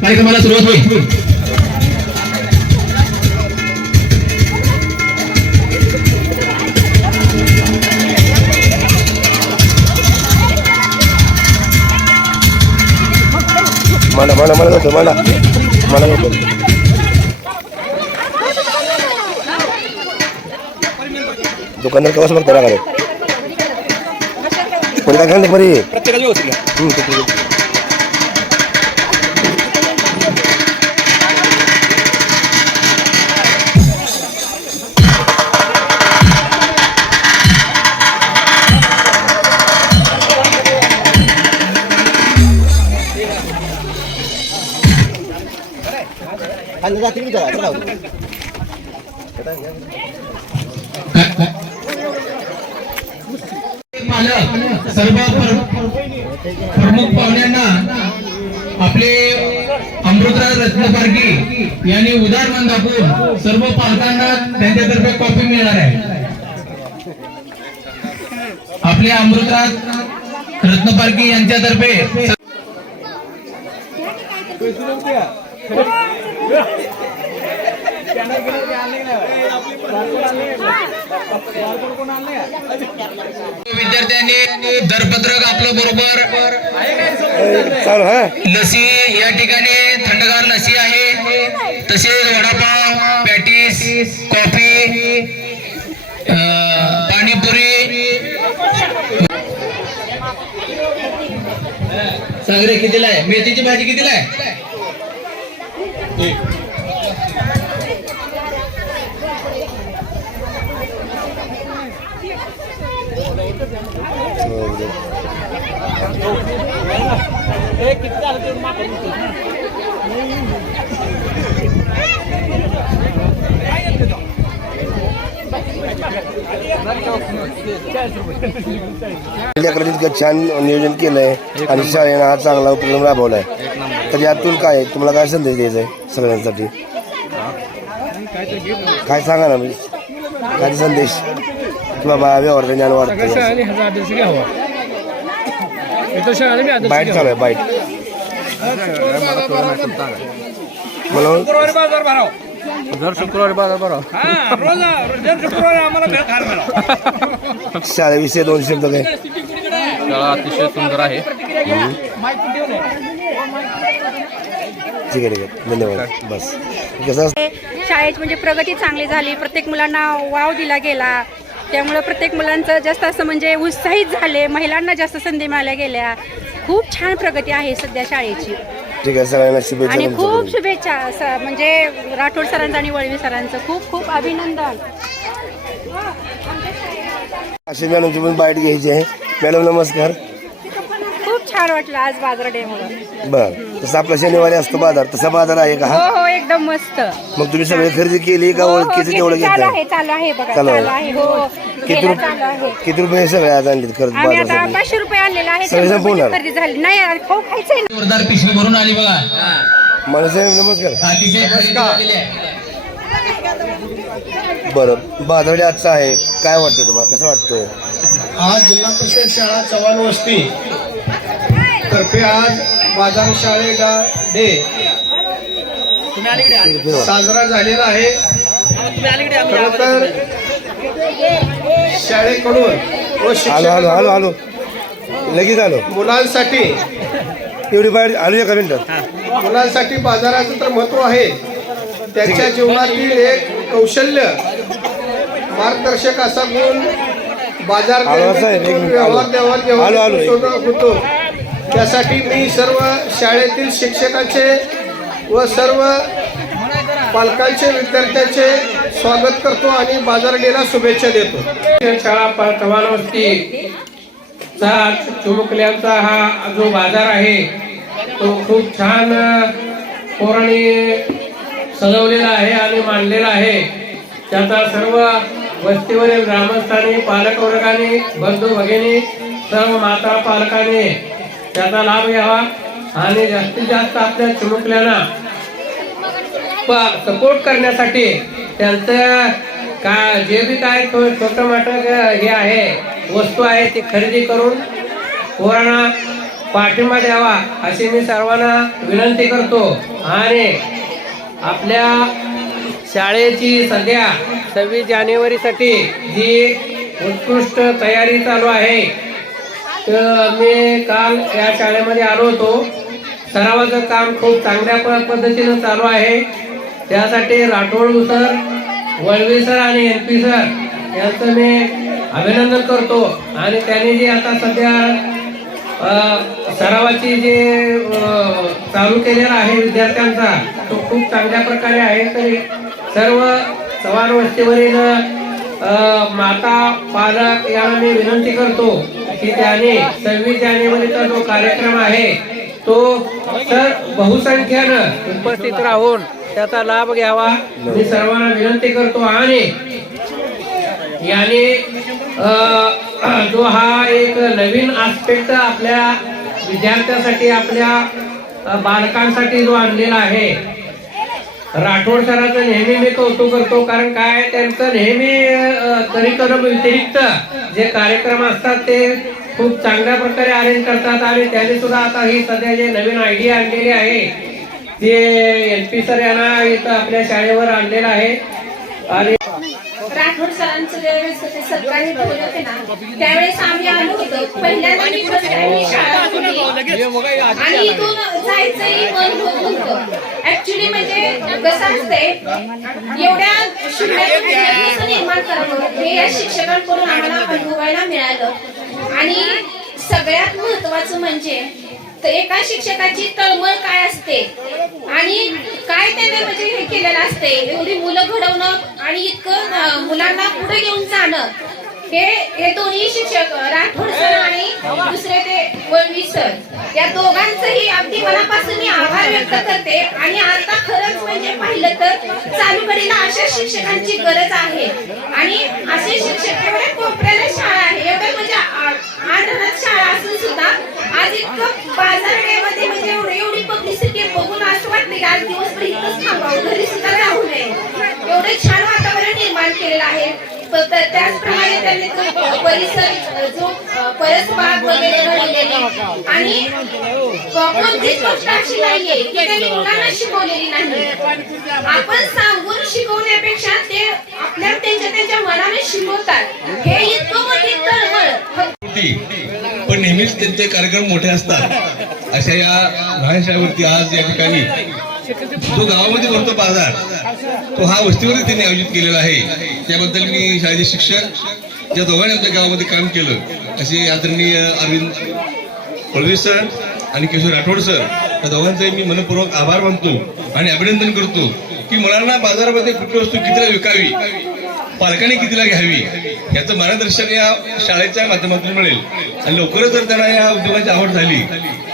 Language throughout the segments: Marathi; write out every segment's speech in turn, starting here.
कार्यक्रमाला सुरुवात होईल. मला मला मला होतं मला. मला होतं दुकानदार कवाच बघता लागले कोणी काय खाल्लं बरी? प्रत्येकाची सर्व प्रमुख पाहुण्यांना आपले अमृतराज रत्नपारखी यांनी उदाहरण दाखवून सर्व पालकांना त्यांच्यातर्फे कॉपी मिळणार आहे. आपले अमृतराज रत्नपारखी यांच्यातर्फे विद्यार्थ्यांनी दरपत्रक आपलं बरोबर. लसी या ठिकाणी थंडगार लसी आहे. तसेच वडापाव पॅटीस कॉफी पाणीपुरी. सागरे कितीला आहे? मेथीची भाजी कितीला आहे? लेकरांनी इतकं छान नियोजन केलंय आणि शाळेनं हा चांगला उपक्रम राबवलाय. तर यातून काय आहे? तुम्हाला काय संदेश द्यायचा आहे सगळ्यांसाठी? काय सांगा ना मी काय संदेश? की बाबा व्यवहार ज्ञान वाढतं शाळेने ह्याचा आदेश घ्यावा. इतर शाळेने बी आदेश बाईट चालू आहे बाईट. मला शुक्रवारी बाजार भराव. दर शुक्रवारी बाजार भराव. हा रोज दर शुक्रवारी आम्हाला भेट खायला मिळाव शाळेविषयी दोन शब्द काय? शाळा अतिशय सुंदर आहे. ठीक आहे ठीक आहे धन्यवाद. बस. कसं असतं? शाळेची म्हणजे प्रगती चांगली झाली. प्रत्येक मुलांना वाव दिला गेला. त्यामुळं प्रत्येक मुलांचं जास्त असं म्हणजे उत्साहित झाले. महिलांना जास्त संधी मिळाल्या गेल्या. खूप छान प्रगती आहे सध्या शाळेची. ठीक आहे सगळ्यांना शुभेच्छा आणि खूप. शुभेच्छा. स- म्हणजे राठोड सरांचं आणि वळवी सरांचं खूप खूप अभिनंदन. अशी मॅडमची पण बाईट घ्यायची आहे. मॅडम नमस्कार. छान वाटलं आज बाजार डे म्हणून. बर. तसं आपला शनिवारी असतो बाजार. तसा बाजार आहे का हो? हा हो एकदम मस्त. मग तुम्ही सगळे खरेदी केली का हो, हो, ओळखीचं तेवढं किती चालू आहे घेतलं चालू आहे बघा चालू आहे. चालू आहे. हो किती रुपये आहे. किती रुपये सगळे आज आणलीत खरंच आम्ही आता बाजारासाठी पाचशे रुपये आणलेला आहे सगळे संपवणार? खरेदी झाली. नाही खाऊ खायचंय ना. जोरदार पिशवी भरून आली बघा. मला साहेब नमस्कार. अतिशय खरेदी झालेली आहे. बरं. बाजारडे आजचा आहे. काय वाटतं तुम्हाला? कसं वाटतंय? आज जिल्हा परिषद शाळा चव्हाण वस्ती. तर्फे आज बाजार शाळेला डे साजरा झालेला आहे. खरं तर शाळेकडून व आलो आलो लगेच आलो. मुलांसाठी एवढी बाहेर आलो एका मिनिटात मुलांसाठी बाजाराचं तर महत्त्व आहे. त्याच्या जीवनातील एक कौशल्य मार्गदर्शक असा गुण बाजार आलो साहेब, एक मिनिट, आलो. व्यवहार देवाण आलो, आलो, एक घेवाण होतो. त्यासाठी मी सर्व शाळेतील शिक्षकांचे व सर्व पालकांचे विद्यार्थ्यांचे स्वागत करतो आणि बाजारगेला शुभेच्छा देतो. शाळा पवानवस्ती चा चिमुकल्यांचा हा जो बाजार आहे तो खूप छान पोरणी सजवलेला आहे आणि मांडलेला आहे. त्याचा सर्व वस्तीवरील ग्रामस्थांनी पालकवर्गाने बंधू भगिनी सर्व माता पालकांनी त्याचा लाभ घ्यावा. आणि जास्तीत जास्त आपल्या चिमुकल्यांना सपोर्ट करण्यासाठी त्यांचं काय जे बी काय छोटं मोठं हे आहे वस्तू आहे ती खरेदी करून पोरांना पाठिंबा द्यावा अशी मी सर्वांना विनंती करतो. आणि आपल्या शाळेची सध्या सव्वीस जानेवारीसाठी जी उत्कृष्ट तयारी चालू आहे तर मी काल या शाळेमध्ये आलो होतो. सरावाचं काम खूप चांगल्या प- पद्धतीनं चालू आहे. त्यासाठी राठोड सर वळवी सर आणि एन पी सर यांचं मी अभिनंदन करतो. आणि त्यांनी जे आता सध्या सरावाची जे चालू केलेला आहे विद्यार्थ्यांचा तो खूप चांगल्या प्रकारे आहे. तरी सर्व सवार वस्तीवरील माता पालक यांना मी विनंती करतो की त्याने सव्वीस जानेवारीचा जो कार्यक्रम आहे तो सर बहुसंख्यानं उपस्थित राहून त्याचा लाभ घ्यावा. मी सर्वांना विनंती करतो आणि याने जो हा एक नवीन आस्पेक्ट आपल्या विद्यार्थ्यांसाठी आपल्या बालकांसाठी जो आणलेला आहे राठोड सरांचं नेहमी मी कौतुक करतो कारण काय त्यांचं नेहमी करिक्युलम व्यतिरिक्त जे कार्यक्रम असतात ते खूप चांगल्या प्रकारे अरेंज करतात आणि त्याने सुद्धा आता ही सध्या जे नवीन आयडिया आणलेली आहे ते एल पी सर यांना इथं आपल्या शाळेवर आणलेलं आहे. आणि राठोड सरांचं ज्यावेळेस ते सत्कार्य ठेवलं होते ना त्यावेळेस आम्ही आलो होतो. पहिल्यांदा मी first time शाळा बघितली. आणि इथून जायचंही मन होत नव्हतं. ऍक्च्युली म्हणजे कसं असतंय एवढ्या शून्यातून कसं म्हणजे निर्माण करावं हे या शिक्षकांकडून आम्हाला अनुभवायला मिळालं. आणि सगळ्यात महत्वाचं म्हणजे तर एका शिक्षकाची तळमळ काय असते? आणि काय त्याने म्हणजे हे केलेलं असते? एवढी मुलं घडवणं आणि इतकं मुलांना पुढे घेऊन जाणं हे हे दोन्ही शिक्षक राठोड सर आणि दुसरे ते वळवी सर या दोघांचंही अगदी मनापासून मी आभार व्यक्त करते. आणि आता खरंच म्हणजे पाहिलं तर चालू घडीला अशा शिक्षकांची गरज आहे. आणि असे शिक्षक एवढ्या कोपऱ्याला शाळा आहे एवढ्या म्हणजे आ- शाळा असून सुद्धा आज इतकं बाजारपेठेमध्ये म्हणजे एवढी एवढी पब्लिसिटी बघून असं वाटते की आज दिवसभर इतकंच थांबावं घरी सुद्धा राहू नये. एवढे छान वातावरण केलेला आहे. त्याचप्रमाणे त्यांनी जो परिसर जो अ, परसबाग वगैरे बनवलेली आणि कोणतीच गोष्ट अशी नाहीये की त्यांनी मुलांना शिकवलेली नाही. आपण सांगून शिकवण्यापेक्षा ते आपल्या त्यांच्या त्यांच्या मनाने शिकवतात. हे इतकं मोठी तळमळ. पण नेहमीच त्यांचे कार्यक्रम मोठे असतात. अशा या भाषावरती आज या ठिकाणी जो गावामध्ये भरतो बाजार तो हा वस्तीवरती त्यांनी आयोजित केलेला आहे. त्याबद्दल मी शाळेचे शिक्षक ज्या दोघांनी आमच्या गावामध्ये काम केलं असे आदरणीय अरविंद पळवी सर आणि किशोर राठोड सर या दोघांचे मी मनपूर्वक आभार मानतो आणि अभिनंदन करतो की मुलांना बाजारामध्ये कुठली वस्तू कितीला विकावी पालकांनी कितीला घ्यावी याचं मार्गदर्शन या शाळेच्या माध्यमातून मिळेल. आणि लवकरच जर त्यांना या उद्योगाची आवड झाली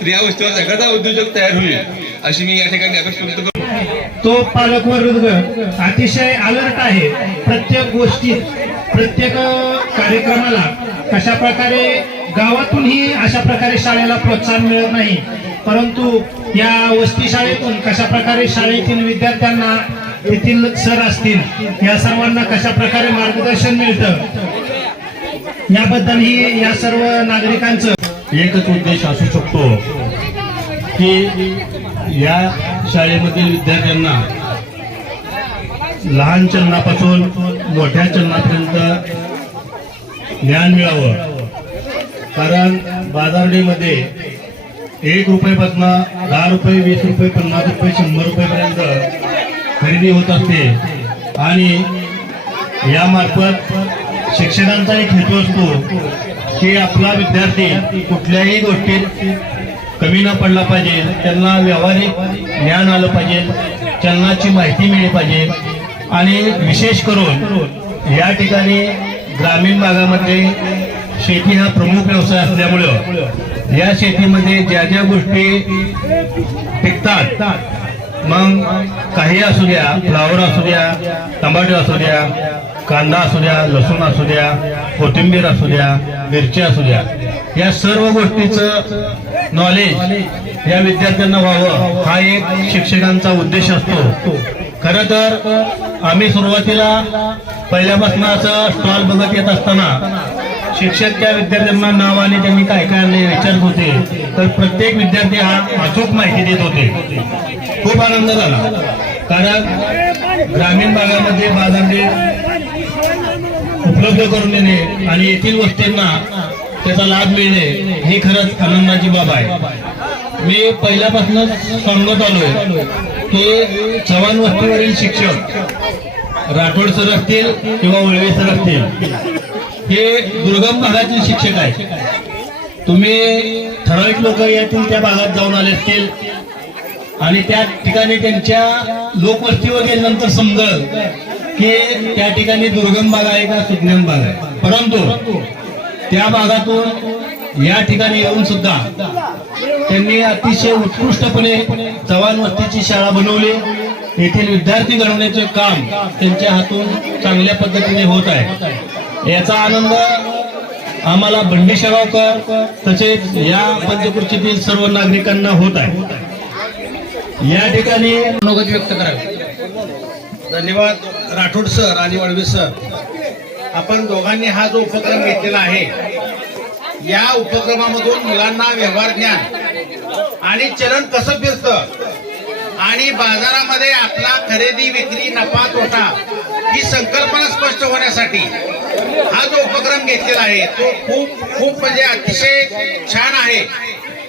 तर या वस्तीवर एखादा उद्योजक तयार होईल अशी मी या ठिकाणी अपेक्षा व्यक्त करतो. तो पालकवर्ग अतिशय अलर्ट आहे. प्रत्येक गोष्टीत प्रत्येक कार्यक्रमाला कशा प्रकारे गावातूनही अशा प्रकारे शाळेला प्रोत्साहन मिळत नाही. परंतु या वस्ती शाळेतून कशा प्रकारे शाळेतील विद्यार्थ्यांना येथील सर असतील या सर्वांना कशा प्रकारे मार्गदर्शन मिळतं याबद्दलही या सर्व नागरिकांचं एकच उद्देश असू शकतो की या शाळेमधील विद्यार्थ्यांना लहान चलनापासून मोठ्या चलनापर्यंत ज्ञान मिळावं. कारण बाजारडीमध्ये एक रुपयेपासून दहा रुपये वीस रुपये पन्नास रुपये शंभर रुपयेपर्यंत खरेदी होत असते. आणि यामार्फत शिक्षकांचा एक हेतू असतो की आपला विद्यार्थी कुठल्याही गोष्टीत कमी न पडला पाहिजे त्यांना व्यावहारिक ज्ञान आलं पाहिजे चलनाची माहिती मिळली पाहिजे. आणि विशेष करून या ठिकाणी ग्रामीण भागामध्ये शेती हा प्रमुख व्यवसाय असल्यामुळं या शेतीमध्ये ज्या ज्या गोष्टी टिकतात मग काही असू द्या फ्लावर असू द्या टमाटो असू द्या कांदा असू द्या लसूण असू द्या कोथिंबीर असू द्या मिरची असू द्या या सर्व गोष्टीचं नॉलेज या विद्यार्थ्यांना व्हावं. हा एक शिक्षकांचा उद्देश असतो. खर तर आम्ही सुरुवातीला पहिल्यापासून असं स्टॉल बघत येत असताना शिक्षक त्या विद्यार्थ्यांना नाव आणि त्यांनी काय काय आणले विचारत होते. तर प्रत्येक विद्यार्थी हा अचूक माहिती देत होते. खूप आनंद झाला. कारण ग्रामीण भागामध्ये बाजारपेठ उपलब्ध करून देणे आणि येथील वस्तूंना त्याचा लाभ मिळणे ही खरंच आनंदाची बाब आहे. मी पहिल्यापासूनच सांगत आलोय की चव्हाण वस्तीवरील शिक्षक राठोड सर असतील किंवा उळवे सर असतील हे दुर्गम भागातील शिक्षक आहेत. तुम्ही ठराविक लोक यातून त्या भागात जाऊन आले असतील आणि त्या ठिकाणी त्यांच्या लोकवस्तीवर गेल्यानंतर समजल की त्या ठिकाणी दुर्गम भाग आहे का सुज्ञान भाग आहे. परंतु त्या भागातून या ठिकाणी येऊन सुद्धा त्यांनी अतिशय उत्कृष्टपणे चव्हाण वस्तीची शाळा बनवली. येथील विद्यार्थी घडवण्याचे काम त्यांच्या हातून चांगल्या पद्धतीने होत आहे. याचा आनंद आम्हाला बंडी शेगावकर तसेच या पंचकृषीतील सर्व नागरिकांना होत आहे. या ठिकाणी मनोगत व्यक्त करावे. धन्यवाद. राठोड सर आणि वळवे सर. आपण दोघांनी हा जो उपक्रम घेतलेला आहे या उपक्रमामधून मुलांना व्यवहार ज्ञान आणि चलन कसं फिरतं आणि बाजारामध्ये आपला खरेदी विक्री नफा तोटा ही संकल्पना स्पष्ट होण्यासाठी हा जो उपक्रम घेतलेला आहे तो खूप खूप म्हणजे अतिशय छान आहे.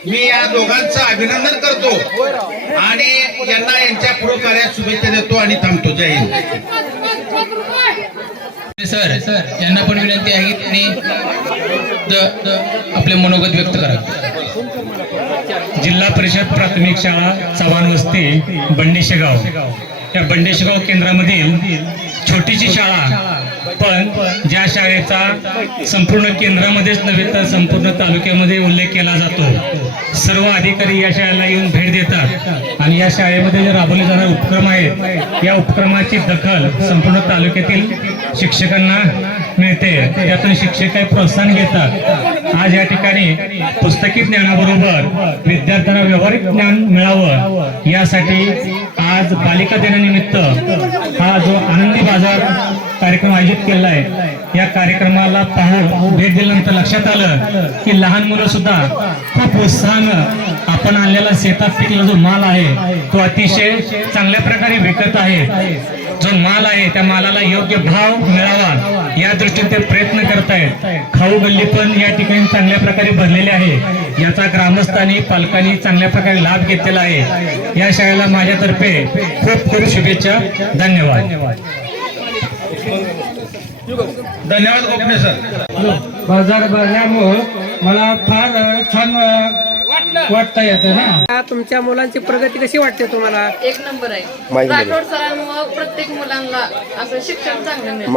मी या दोघांचं अभिनंदन करतो आणि यांना यांच्या पुढाकार्यात शुभेच्छा देतो आणि थांबतो. जय हिंद. सर यांना पण विनंती आहे की त्यांनी आपले मनोगत व्यक्त करावे जिल्हा परिषद प्राथमिक शाळा चव्हाण वस्ती बंडेशेगाव. या बंडेशेगाव केंद्रामधील छोटीशी शाळा पण ज्या शाळेचा संपूर्ण केंद्रामध्येच नव्हे तर संपूर्ण तालुक्यामध्ये उल्लेख केला जातो सर्व अधिकारी या शाळेला येऊन भेट देतात. आणि या शाळेमध्ये जे राबवले जाणारे उपक्रम आहेत या उपक्रमाची दखल संपूर्ण तालुक्यातील शिक्षकांना मिळते. त्यातून शिक्षक काही प्रोत्साहन घेतात. आज या ठिकाणी पुस्तकी ज्ञानाबरोबर विद्यार्थ्यांना व्यावहारिक ज्ञान मिळावं यासाठी आज बालिका दिनानिमित्त हा जो आनंदी बाजार कार्यक्रम आयोजित केला आहे या कार्यक्रमाला पाहून भेट दिल्यानंतर लक्षात आलं की लहान मुलं सुद्धा खूप उत्साहानं आपण आणलेला शेतात पिकला जो माल आहे तो अतिशय चांगल्या प्रकारे विकत आहे जो माल आहे त्या मालाला योग्य भाव मिळावा या दृष्टीने ते प्रयत्न करतायत. खाऊ गल्ली पण या ठिकाणी चांगल्या प्रकारे भरलेली आहे. याचा ग्रामस्थांनी पालकांनी चांगल्या प्रकारे लाभ घेतलेला आहे. या शाळेला माझ्यातर्फे खूप खूप शुभेच्छा. धन्यवाद. धन्यवाद बाजार भरल्यामुळं मला फार छान वाटतं येतं ना? तुमच्या मुलांची प्रगती कशी वाटते तुम्हाला? एक नंबर आहे. माहिती राठोड सरांमुळे प्रत्येक मुलांना असं शिक्षण चांगलं मिळतं.